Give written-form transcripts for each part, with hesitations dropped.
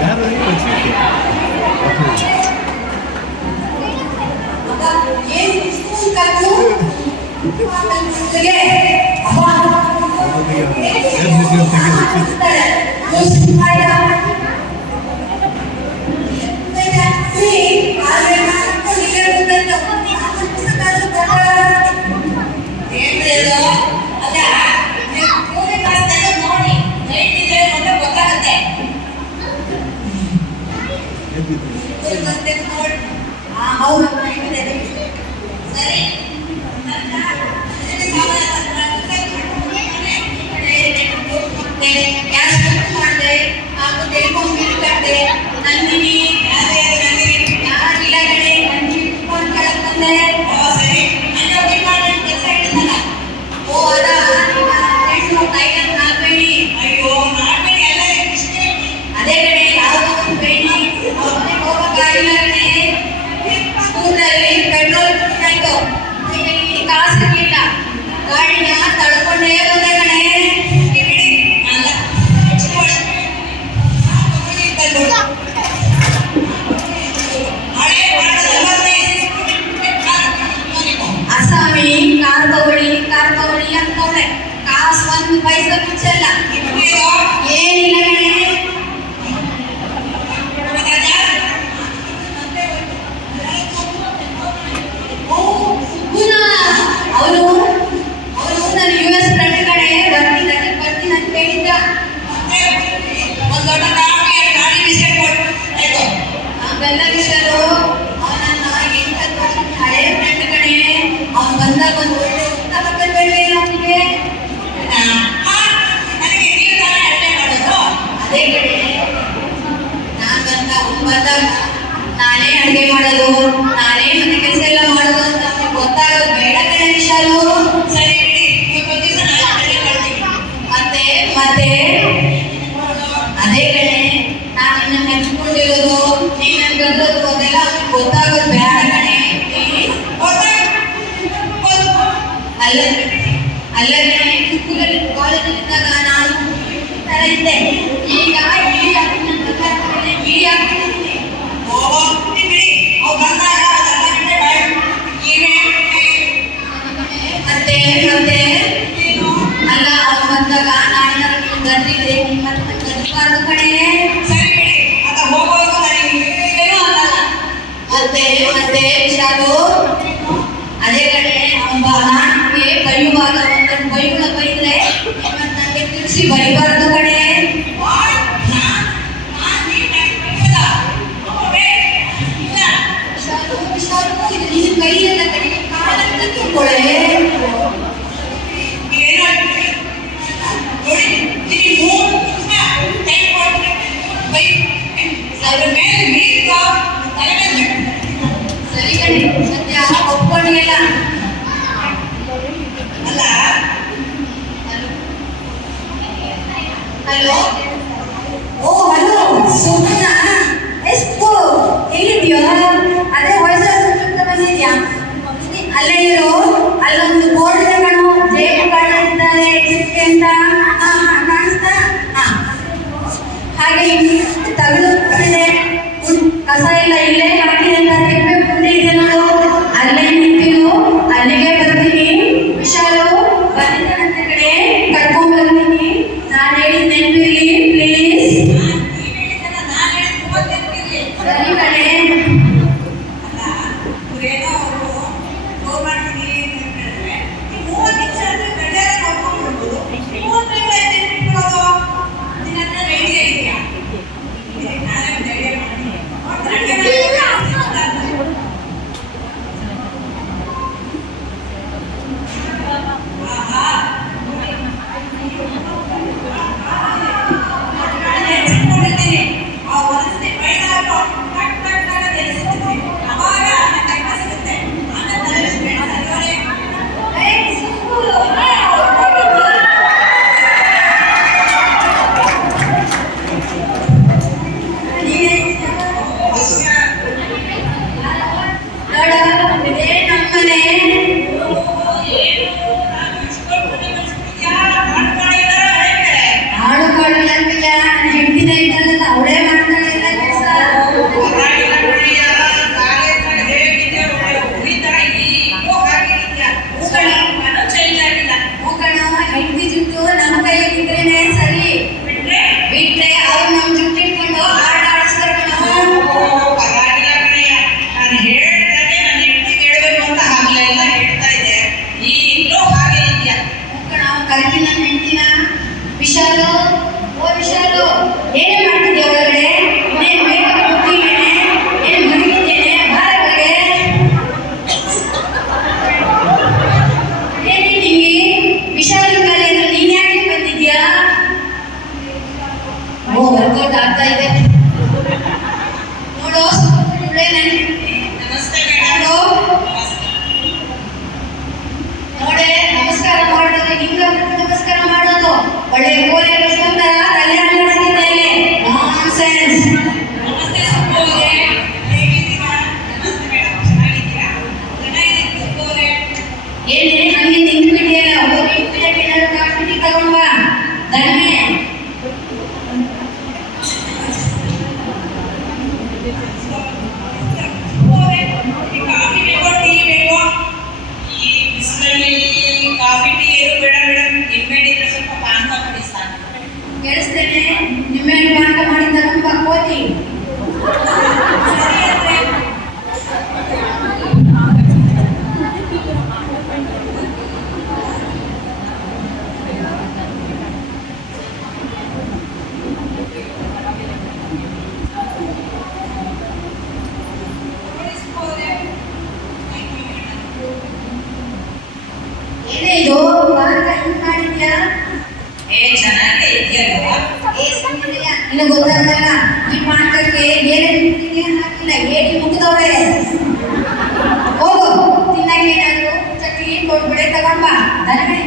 ಯಾರು ಬಚ್ಚಿಟ್ಟು ನಾನೇ ಅಡುಗೆ ಮಾಡೋದು, ನಾನೇ ಮನೆ ಕೆಲಸ ಎಲ್ಲ ಮಾಡೋದು ಅಂತ ಗೊತ್ತಾಗೋದು ಬೇಡ ಕಣೆ ವಿಶಾಲು. ಸರಿ ಬಿಡಿ, ಇವತ್ತು ದಿವಸ ನಾನು ಅಡುಗೆ ಮಾಡ್ತೀನಿ. ಮತ್ತೆ ಮತ್ತೆ ಅದೇ ಕಣೆ ನಾನು ನಿನ್ನ ನೆಚ್ಕೊಂಡಿರೋದು, ನೀನು ನನ್ಗೆ ಬಂದದ್ದು ಅದೆಲ್ಲ ಗೊತ್ತಾಗೋದು ಬೇಡ ಕಣೆ. ಅಲ್ಲ ಅಲ್ಲ ಕಣೆ, ಸ್ಕೂಲಲ್ಲಿ ಕಾಲೇಜಲ್ಲಿದ್ದಾಗ ನಾನು ತರ ಇದ್ದೆ. ಈಗ ಇಡೀ ಆಗ್ತಿದ್ದೀನಿ. ಮತ್ತೆ ಮತ್ತೆ ಅಲ್ಲ ಅವ್ರು ಬಂದಾಗ ನಾಳೆ ಗಂಟಿದೆ ಗಂಟಬಾರ್ದು ಕಣೆ. ಸರಿ ಬಿಡಿ, ಅದ ಹೋಗುವಾಗ ನನಗೇನು ಅನ್ನಲ್ಲ. ಮತ್ತೆ ಮತ್ತೆ ವಿಶಾಲು ಅದೇ ಕಡೆ ನನಗೆ ಬೈಯುವಾಗ ಒಂದೊಂದು ಬೈಗುಳ ಬೈದ್ರೆ ನನಗೆ ತಿಳಿಸಿ ಬೈಬಾರ್ದು ಕಣೆ. ಕೈಯೆಲ್ಲ ಕಡೆ ಕಾಲನ್ನ ತಿಳ್ಕೊಳ್ಳೆ. ಸರಿ ಕಣೆ, ಸದ್ಯ ಒಪ್ಕೊಂಡಿಲ್ಲ. ಅಲ್ಲ ಹಲೋ, ಓ ಹಲೋ ಸುಮನಾ, ಎಷ್ಟು ಹೇಗಿದ್ಯೋ? ಅದೇ ವಯಸ್ಸಾದ ಬಂದಿದ್ಯಾ? ಅಲ್ಲೇ ಇರು, ಅಲ್ಲೊಂದು ಬೋರ್ಡ್ ಇದೆ ಕಣೋ, ಜೇಬು ಕಾಣಿಸ್ತಾರೆ ಅಂತ ಕಾಣಿಸ್ತಾ. ಹಾಗೆ ತಗಡು ಇದೆ, ಕಸ ಎಲ್ಲ ಇಲ್ಲೇ ಹಾಕಿದೆ ಅಂತ ತೆಪ್ಪೆ ಮುಂದೆ ಇದೆ ನೋಡು, ಅಲ್ಲೇ ನಿಂತಿರು, ಅಲ್ಲಿಗೆ ಬರ್ತೀನಿ. ವಿಶಾಲು ಬಂದಿದ್ದಾನಂತೆ ಕಡೆ, ಕರ್ಕೊಂಡ್ ಬರ್ತೀನಿ. ನಾನು ಹೇಳಿದ ನೆನಪಿರ್ಲಿ ಪ್ಲೀಸ್. ಸರಿ ಕಣೆ. ಕಾಫಿ ಬೇಕೋ ಟೀ ಬೇಕೋ? ಈ ಬಿಸಿಲಲ್ಲಿ ಕಾಫಿ ಟೀ ಏನು ಬೇಡ ಮೇಡಮ್. ನಿಂಬೆಹಣ್ಣು ಇದ್ರೆ ಸ್ವಲ್ಪ ಪಾನಕ ಕೊಡಿ ಸಾಕು. ಕೇಳಿಸ್ತೇನೆ. ನಿಮ್ಮೆಣ್ಣು ಪಾನಕ ಮಾಡಿ ತಗೊಂಡು ಬಾ ಕೋತಿ. ಸರಿ ಅಂದ್ರೆ ಏನೇ ಇದು ಪಾನಕ ಹಿಂಗ್ ಮಾಡಿದ್ಯಾ? ಚೆನ್ನಾಗೇ ಇದೆಯಲ್ವಾ? ನಿನಗೆ ಗೊತ್ತಾಗಲ್ಲ. ಈ ಪಾನಕಕ್ಕೆ ಏನೇ ಹಾಕಿಲ್ಲ, ಏಟಿ ಮುಗಿದವ್ರೆ. ಹೋಗು, ತಿನ್ನಕ್ಕೆ ಏನಾದ್ರು ಚಕ್ಲಿ ಕೊಡ್ಬಿಡೆ ತಗೊಂಡ್ ಬಾ. ದನವೇ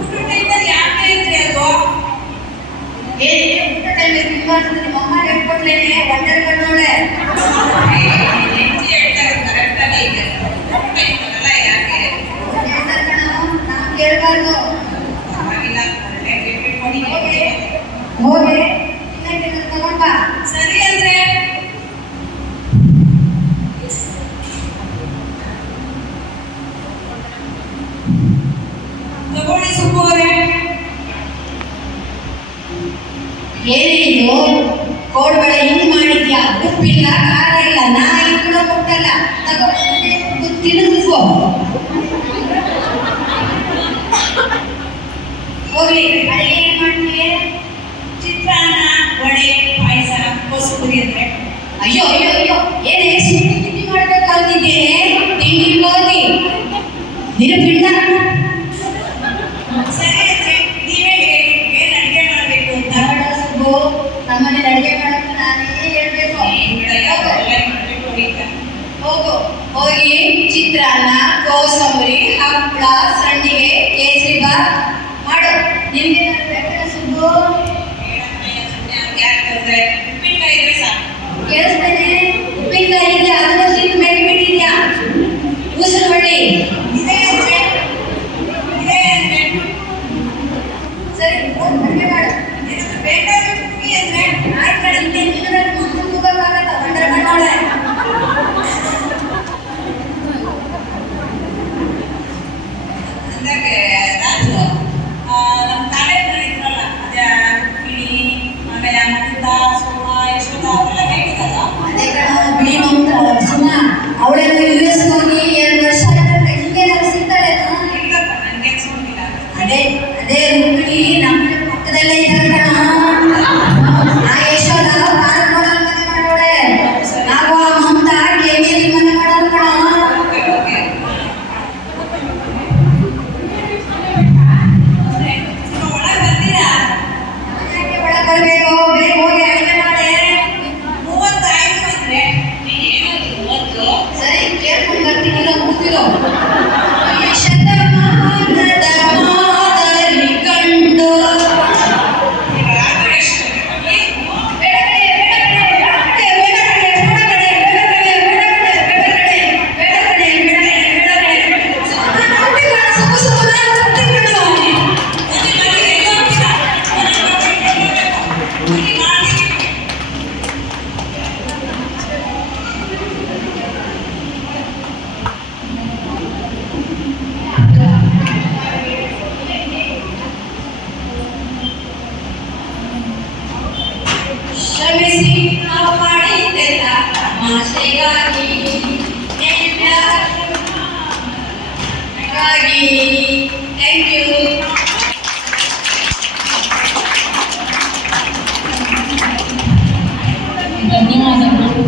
ಊಟ ಟೈಮಲ್ಲಿ ಯಾಕೆ ಇದ್ರಿ ಅದು? ಏನಿದೆ ಊಟ ಟೈಮ್ ತಿನ್ಬಾರ್ದು. ನಿಮ್ಮ ಅಮ್ಮ ಹೇಳ್ಕೊಟ್ಲೇನೆ ಒಂದರ ಕಣ್ಣೋಳೆ. ಹೆಂಡತಿ ಹೇಳ್ತಾರೆ ಕರೆಕ್ಟಾಗಿ ಇದೆ. ಊಟ ಟೈಮಲ್ಲ ಯಾಕೆ? ಹೇಳ್ತಾರೆ ಕಣೋ, ನಾವು ಕೇಳಬಾರ್ದು. ಪರವಾಗಿಲ್ಲ, ಒಳ್ಳೆ ಟ್ರೀಟ್ಮೆಂಟ್ ಮಾಡಿ. ಹೋಗಿ ತಿನ್ನಕ್ಕೆ ಏನಾದ್ರು ತಗೊಂಡ್ ಬಾ. ಸರಿ ಅಂದ್ರೆ ತಗೊಳ್ಳಿ ಸುಬ್ಬು ಅವರೇ. ಏನೇ ಇದು ಕೋಡ್ಬಳೆ ಹಿಂಗ್ ಮಾಡಿದ್ಯಾ? ಉಪ್ಪಿಲ್ಲ, ಖಾರ ಇಲ್ಲ, ನಾ ಕೂಡ ಕೊಟ್ಟಲ್ಲ. ತಗೋ ತಿನ್ನಿಸ್ಕೋ. ಹೋಗ್ಲಿ, ಅಡಿಗೆ ಏನ್ ಮಾಡ್ತೀಯ? ಚಿತ್ರಾನ್ನ, ವಡೆ, ಪಾಯಸ, ಕೋಸುಪುರಿ ಅಂದ್ರೆ ಅಯ್ಯೋ ಅಯ್ಯೋ ಅಯ್ಯೋ, ಏನೇ ಸಿಹಿ ತಿಂಡಿ ಮಾಡ್ಬೇಕಂತಿದ್ದೇನೆ. ತಿಂಡಿ ಹೋಗಿ ನಿರುಪಿಂಡ. ಸರಿ ಅಂದ್ರೆ ನೀವೇ ಹೇಳಿ ಏನ್ ಅಡಿಗೆ ಮಾಡಬೇಕು ಅಂತ. ಕನ್ನಡ ಸುಬ್ಬು, ನಮ್ಮನೆ ಅಡಿಗೆ ಮಾಡಕ್ಕೆ ನಾನೇ ಹೇಳ್ಬೇಕು. ಹೋಗು, ಹೋಗಿ ಚಿತ್ರಾನ್ನ, ಕೋಸಂಬರಿ, ಹಪ್ಪಳ, ಸಂಡಿಗೆ, ಕೇಸರಿ ಬಾತ್ ಮಾಡು. ನಿಮ್ಗೆ ಬೇಕಲ್ಲ ಸುಬ್ಬು? ಉಪ್ಪಿನಕಾಯಿ ಇದ್ರೆ ಸಾಕು. ಕೇಳಿಸ್ತೇನೆ. ಉಪ್ಪಿನಕಾಯಿ ಇದೆ, ಅದನ್ನು ಸಿಟ್ಟು ಮೇಲೆ ಬಿಟ್ಟಿದ್ಯಾ? ಉಸಿರು ಬಳ್ಳಿ. ಇದೇ ಅಂದ್ರೆ ಸರಿ, ಹೋಗಿ ಅಡುಗೆ ಮಾಡು. ಇದಕ್ಕೆ ಬೇಕಾದ ಕುಕ್ಕಿ ಅಂದ್ರೆ ಆಯ್ತು ಕಣೆ, ಇನ್ನೇನು ನಿನ್ನದ್ರಲ್ಲಿ ಮುಂದೆ ಹೋಗಕ್ಕಾಗತ್ತ? ಒಂದರ ಕಣ್ಣೋಳೆ. ಅಂದಾಗೆ ರಾಜು ನಮ್ಮ ಕಾಲೇಜ್ ಇದ್ರಲ್ಲ ಅದೇ ರುಕ್ಮಿಣಿ, ಆಮೇಲೆ ಅಮೃತ, ಸೋಮ, ಯಶೋಧ ಅವರೆಲ್ಲ ಬೇಕಿದಲ್ಲ. ಅದೇ ಕಣ ಬಿಳಿ ಮಮತಾ ಸುಮ್ಮ. ಅವಳೆಲ್ಲ US ಹೋಗಿ 2 ವರ್ಷ ಆಯ್ತಂತ. ಹಿಂಗೇನಾದ್ರು ಸಿಗ್ತಾಳೇನೋ? ಇಲ್ಲಪ್ಪ ನನಗೆ ಸೋಮಿಲ್ಲ. ಅದೇ ಅದೇ ರುಕ್ಮಿಣಿ ನಮ್ಮ ಪಕ್ಕದಲ್ಲೇ ಇದ್ದಾರೆ ಕಣ. ಆ ಯಶೋಧ ಕಾರಕೋಡಲ್ಲಿ ಮನೆ ಮಾಡೋಳೆ. ನಾವು ಆ ಮಮತಾ ಕೆವಿಯಲ್ಲಿ ಮನೆ ಮಾಡೋದು ಕಣ. ಒಳಗೆ ಬರ್ತೀರಾ? ಯಾಕೆ ಒಳಗೆ ಬರ್ಬೇಕು? ಬೇಗ ಹೋಗಿ ಅಡುಗೆ ಮಾಡೆ. 35 ಅಂದ್ರೆ ಏನು 30? ಸರಿ, ಕೇಳ್ಕೊಂಡು ಬರ್ತೀನಿ. ಇರೋ ಕೂತಿರೋ. ಈ ಶತಮಾನದ ಮಾದರಿ ಕಂಡು. ಈಗ ರಾತ್ರಿ ಎಷ್ಟು? ಬೇಡ ಕಡೆ, ಬೇಡ ಕಡೆ, ಬೇಡ ಕಡೆ, ಬೇಡ ಕಡೆ, ಬೇಡ ಕಡೆ, ಬೇಡ ಕಡೆ, ಬೇಡ ಕಡೆ, ಬೇಡ ಕಡೆ, ಬೇಡ ಕಡೆ, ಬೇಡ ಕಡೆ. ನಾನು ಹೋಗ್ತೀನಿ ಕಣ, ಸುಬ್ಬು ಸುಬ್ಬು, ನಾನು ಹೋಗ್ತೀನಿ ಕಣ. ಬನ್ನಿ ಬನ್ನಿ, ಎಲ್ಲಿ ಹೋಗ್ತೀರಾ? ಬನ್ನಿ ಮಾಡ್ತೀನಿ. ಶ್ರಮಿಸಿ ನಾವು ಮಾಡಿದ್ದೆಲ್ಲ ತಮಾಷೆಗಾಗಿ, ಹಾಗಾಗಿ ಥ್ಯಾಂಕ್ ಯು. ಧನ್ಯವಾದಗಳು.